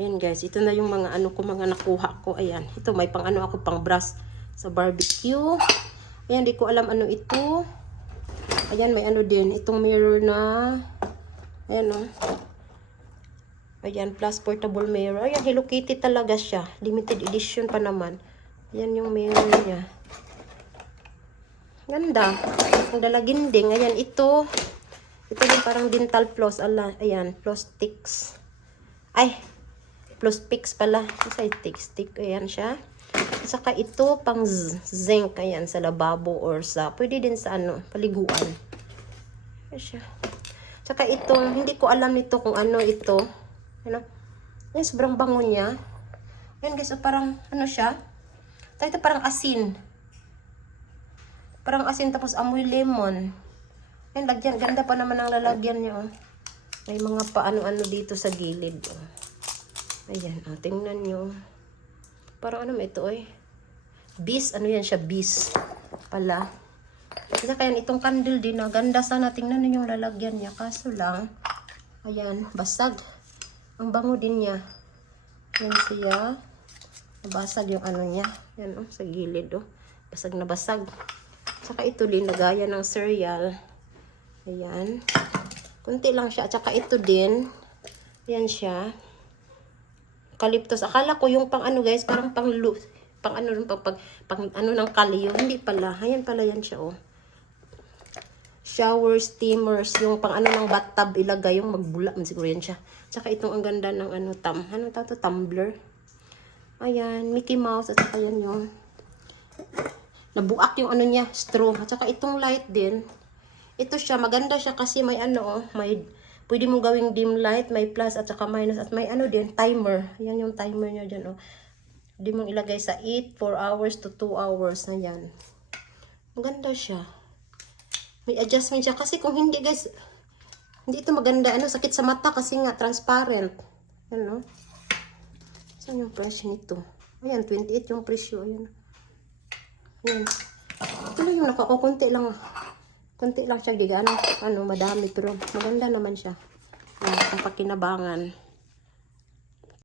Ayan guys, ito na yung mga ano ko, mga nakuha ko. Ayan, ito may pang ano ako, pang brush sa barbecue. Ayan, di ko alam ano ito. Ayan, may ano din. Itong mirror na, ayan o. Ayan, plus portable mirror. Ayan, Hello Kitty talaga siya. Limited edition pa naman. Ayan yung mirror niya. Ganda. Ang dalaginding. Ayan, ito. Ito yung parang dental floss. Ala, ayan, floss sticks. Ay, floss picks pala. Sa stick, stick. Ayan siya. Saka ito, pang zinc. Ayan, sa lababo or sa, pwede din sa ano, paliguan. Ayan siya. Tsaka ito, hindi ko alam nito kung ano ito. Ano? Ayan, sobrang bango niya. Ayan guys, oh, parang, ano siya? Ito parang asin. Parang asin tapos amoy lemon. Ayan, lagyan. Ganda pa naman ang lalagyan niya, oh. May mga paano-ano dito sa gilid, oh. Ayan, oh, tingnan nyo. Parang ano ito, eh. Bis, ano yan siya, bis. Pala. Kasi kaya itong candle din, na ganda sana. Tingnan niyo yung lalagyan niya. Kaso lang, ayan, basag. Ang bango din niya. Yan siya. Nabasag yung ano niya. Yan, oh, sa gilid, oh. Basag na basag. Saka ito din, lagayan ng cereal. Ayan. Kunti lang siya. At saka ito din. Ayan siya. Eucalyptus. Akala ko yung pang ano guys, parang pang lu pang ano pang, pang, pang ano ng kaliyo. Hindi pala. Ayan pala yan siya, oh. Shower steamers. Yung pang ano ng bathtub ilagay. Yung magbula. Siguro yan siya. Tsaka itong ang ganda ng ano, tam. Ano tawag to? Tumbler. Ayan. Mickey Mouse. At saka yan yung nabuak yung ano niya, straw. At saka itong light din, ito siya, maganda siya kasi may ano, oh, may, pwede mo gawing dim light, may plus at saka minus, at may ano din, timer. Yan yung timer niya dyan, oh. Pwede mong ilagay sa 8, 4 hours to 2 hours na yan. Maganda siya. May adjustment siya. Kasi kung hindi, guys, hindi ito maganda. Ano, sakit sa mata kasi nga, transparent. Ano? Saan yung presyo nito? Ayan, 28 yung presyo. Ayan. Yan. Ito lang yung nakuha ko. Kunti lang. Kunti lang siya. Giga. Ano, ano, madami. Pero maganda naman siya. Ang pakinabangan.